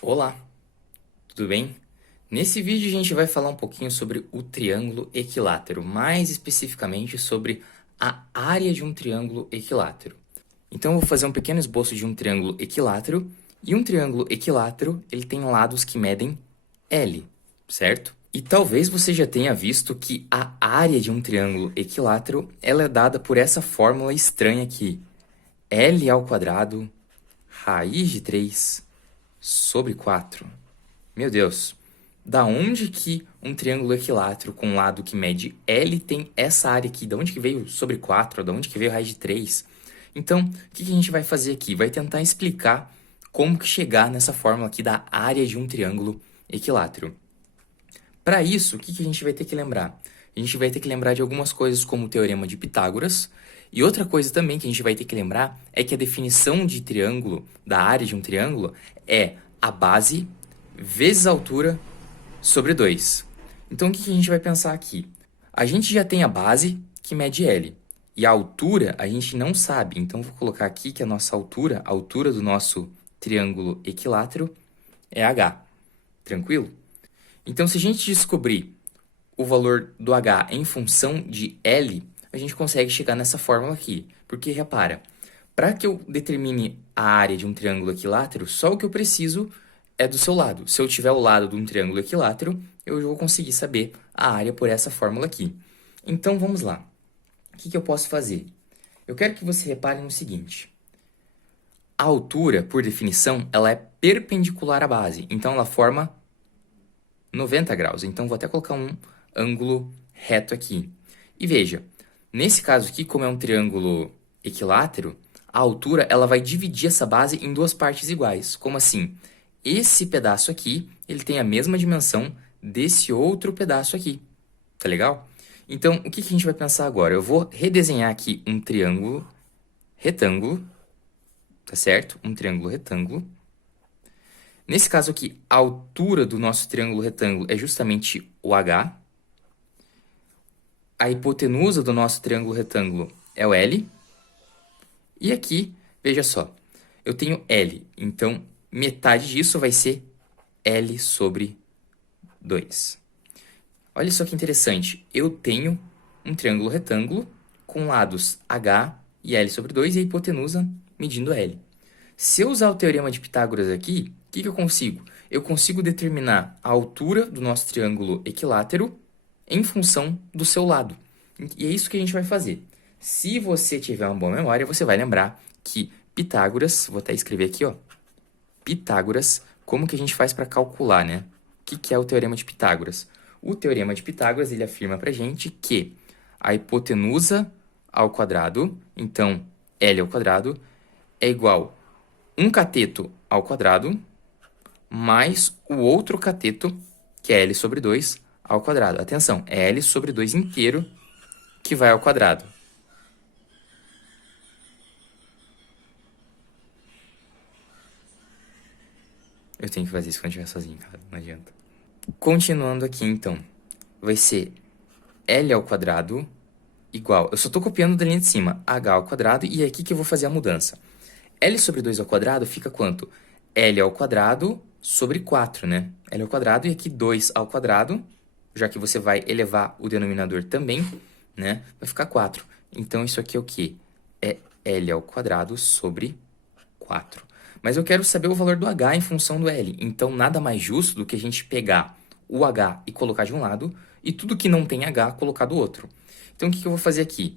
Olá, tudo bem? Nesse vídeo a gente vai falar um pouquinho sobre o triângulo equilátero, mais especificamente sobre a área de um triângulo equilátero. Então eu vou fazer um pequeno esboço de um triângulo equilátero, e um triângulo equilátero ele tem lados que medem L, certo? E talvez você já tenha visto que a área de um triângulo equilátero ela é dada por essa fórmula estranha aqui, L ao quadrado raiz de 3 sobre 4. Meu Deus, da onde que um triângulo equilátero com um lado que mede L tem essa área aqui? Da onde que veio sobre 4? Da onde que veio raiz de 3? Então, o que que a gente vai fazer aqui? Vai tentar explicar como que chegar nessa fórmula aqui da área de um triângulo equilátero. Para isso, o que que a gente vai ter que lembrar? A gente vai ter que lembrar de algumas coisas como o Teorema de Pitágoras, e outra coisa também que a gente vai ter que lembrar é que a definição de triângulo, da área de um triângulo, é a base vezes a altura sobre 2. Então, o que a gente vai pensar aqui? A gente já tem a base, que mede L, e a altura a gente não sabe. Então, vou colocar aqui que a nossa altura, a altura do nosso triângulo equilátero, é h. Tranquilo? Então, se a gente descobrir o valor do h em função de L, a gente consegue chegar nessa fórmula aqui. Porque, repara, para que eu determine a área de um triângulo equilátero, só o que eu preciso é do seu lado. Se eu tiver o lado de um triângulo equilátero, eu vou conseguir saber a área por essa fórmula aqui. Então, vamos lá. O que eu posso fazer? Eu quero que você repare no seguinte. A altura, por definição, ela é perpendicular à base. Então, ela forma 90 graus. Então, vou até colocar um ângulo reto aqui. E veja, nesse caso aqui, como é um triângulo equilátero, a altura ela vai dividir essa base em duas partes iguais. Como assim? Esse pedaço aqui, ele tem a mesma dimensão desse outro pedaço aqui. Tá legal? Então, o que a gente vai pensar agora? Eu vou redesenhar aqui um triângulo retângulo, tá certo? Um triângulo retângulo. Nesse caso aqui, a altura do nosso triângulo retângulo é justamente o H. A hipotenusa do nosso triângulo retângulo é o L. E aqui, veja só, eu tenho L, então metade disso vai ser L sobre 2. Olha só que interessante, eu tenho um triângulo retângulo com lados H e L sobre 2 e a hipotenusa medindo L. Se eu usar o teorema de Pitágoras aqui, o que eu consigo? Eu consigo determinar a altura do nosso triângulo equilátero em função do seu lado. E é isso que a gente vai fazer. Se você tiver uma boa memória, você vai lembrar que Pitágoras, vou até escrever aqui, ó. Pitágoras, como que a gente faz para calcular, né? O que é o teorema de Pitágoras? O teorema de Pitágoras, ele afirma pra gente que a hipotenusa ao quadrado, então L ao quadrado, é igual 1 cateto ao quadrado mais o outro cateto, que é L sobre 2, ao quadrado. Atenção, é L sobre 2 inteiro que vai ao quadrado. Eu tenho que fazer isso quando estiver sozinho, cara, não adianta. Continuando aqui, então, vai ser L ao quadrado igual... Eu só estou copiando da linha de cima, H ao quadrado, e é aqui que eu vou fazer a mudança. L sobre 2 ao quadrado fica quanto? L ao quadrado sobre 4, né? L ao quadrado e aqui 2 ao quadrado, já que você vai elevar o denominador também, né? Vai ficar 4. Então, isso aqui é o quê? É L ao quadrado sobre 4. Mas eu quero saber o valor do H em função do L. Então, nada mais justo do que a gente pegar o H e colocar de um lado, e tudo que não tem H colocar do outro. Então, o que eu vou fazer aqui?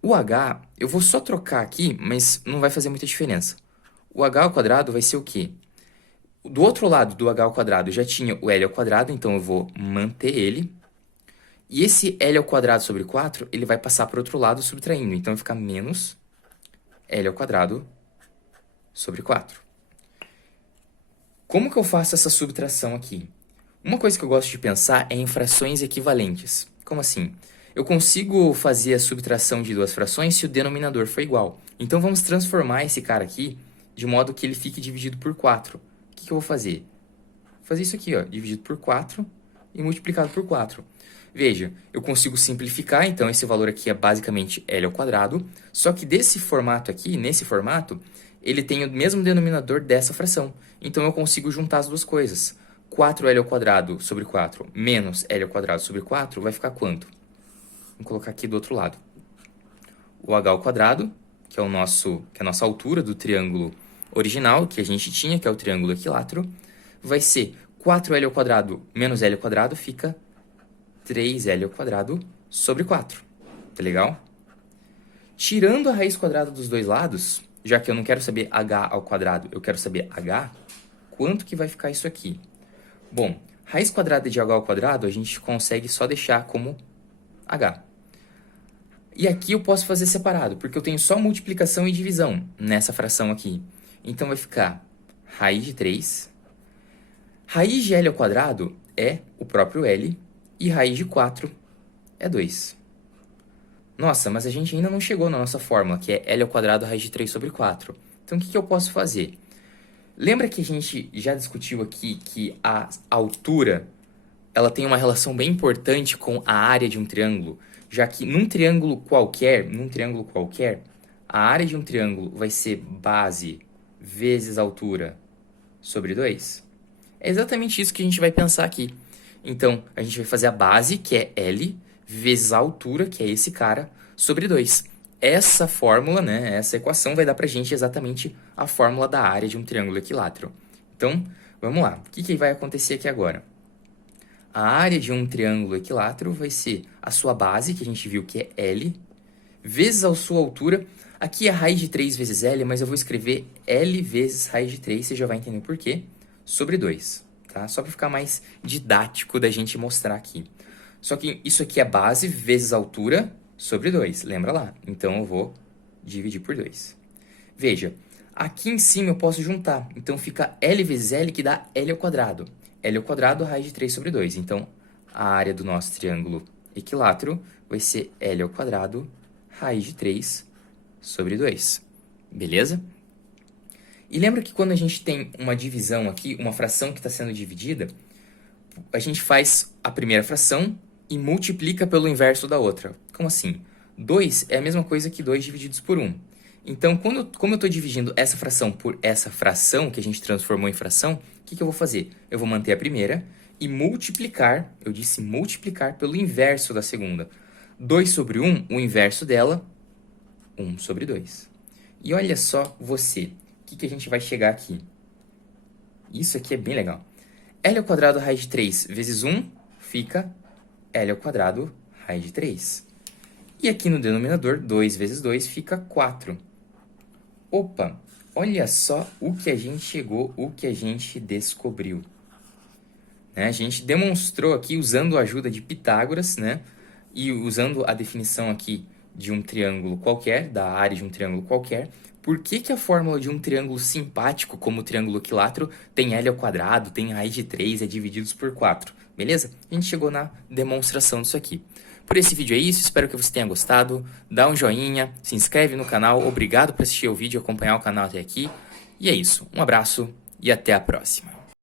O H, eu vou só trocar aqui, mas não vai fazer muita diferença. O H ao quadrado vai ser o quê? Do outro lado do H ao quadrado já tinha o L ao quadrado, então eu vou manter ele. E esse L ao quadrado sobre 4, ele vai passar para o outro lado subtraindo. Então vai ficar menos L ao quadrado sobre 4. Como que eu faço essa subtração aqui? Uma coisa que eu gosto de pensar é em frações equivalentes. Como assim? Eu consigo fazer a subtração de duas frações se o denominador for igual. Então vamos transformar esse cara aqui de modo que ele fique dividido por 4. O que eu vou fazer? Vou fazer isso aqui, ó, dividido por 4 e multiplicado por 4. Veja, eu consigo simplificar, então esse valor aqui é basicamente L ao quadrado, só que desse formato aqui, nesse formato, ele tem o mesmo denominador dessa fração. Então eu consigo juntar as duas coisas. 4L ao quadrado sobre 4 menos L ao quadrado sobre 4 vai ficar quanto? Vamos colocar aqui do outro lado. O H ao quadrado, que é a nossa altura do triângulo original, que a gente tinha, que é o triângulo equilátero, vai ser 4L ao quadrado menos L ao quadrado, fica 3L ao quadrado sobre 4. Tá legal? Tirando a raiz quadrada dos dois lados, já que eu não quero saber H ao quadrado, eu quero saber H, quanto que vai ficar isso aqui? Bom, raiz quadrada de H ao quadrado a gente consegue só deixar como H. E aqui eu posso fazer separado, porque eu tenho só multiplicação e divisão nessa fração aqui. Então vai ficar raiz de 3. Raiz de L ao quadrado é o próprio L. E raiz de 4 é 2. Nossa, mas a gente ainda não chegou na nossa fórmula, que é L ao quadrado raiz de 3 sobre 4. Então o que eu posso fazer? Lembra que a gente já discutiu aqui que a altura ela tem uma relação bem importante com a área de um triângulo, já que num triângulo qualquer, a área de um triângulo vai ser base vezes altura sobre 2? É exatamente isso que a gente vai pensar aqui. Então, a gente vai fazer a base, que é L, vezes a altura, que é esse cara, sobre 2. Essa fórmula, né, essa equação vai dar pra gente exatamente a fórmula da área de um triângulo equilátero. Então, vamos lá. O que vai acontecer aqui agora? A área de um triângulo equilátero vai ser a sua base, que a gente viu que é L, vezes a sua altura. Aqui é raiz de 3 vezes L, mas eu vou escrever L vezes raiz de 3, você já vai entender por quê, sobre 2. Tá? Só para ficar mais didático da gente mostrar aqui. Só que isso aqui é base vezes altura sobre 2, lembra lá? Então eu vou dividir por 2. Veja, aqui em cima eu posso juntar, então fica L vezes L que dá L ao quadrado. L ao quadrado, raiz de 3 sobre 2. Então, a área do nosso triângulo equilátero vai ser L ao quadrado, raiz de 3 sobre 2. Beleza? E lembra que quando a gente tem uma divisão aqui, uma fração que está sendo dividida, a gente faz a primeira fração e multiplica pelo inverso da outra. Como assim? 2 é a mesma coisa que 2 divididos por 1. Então, como eu estou dividindo essa fração por essa fração, que a gente transformou em fração, o que eu vou fazer? Eu vou manter a primeira e multiplicar, eu disse multiplicar pelo inverso da segunda. 2 sobre 1, o inverso dela, 1 sobre 2. E olha só você, o que a gente vai chegar aqui? Isso aqui é bem legal. L ao quadrado raiz de 3 vezes 1 fica L ao quadrado raiz de 3. E aqui no denominador, 2 vezes 2 fica 4. Opa, olha só o que a gente chegou, o que a gente descobriu. Né? A gente demonstrou aqui, usando a ajuda de Pitágoras, né? E usando a definição aqui de um triângulo qualquer, da área de um triângulo qualquer, por que a fórmula de um triângulo simpático, como o triângulo equilátero, tem L ao quadrado, tem raiz de 3, é divididos por 4. Beleza? A gente chegou na demonstração disso aqui. Por esse vídeo é isso, espero que você tenha gostado. Dá um joinha, se inscreve no canal, obrigado por assistir o vídeo e acompanhar o canal até aqui. E é isso, um abraço e até a próxima.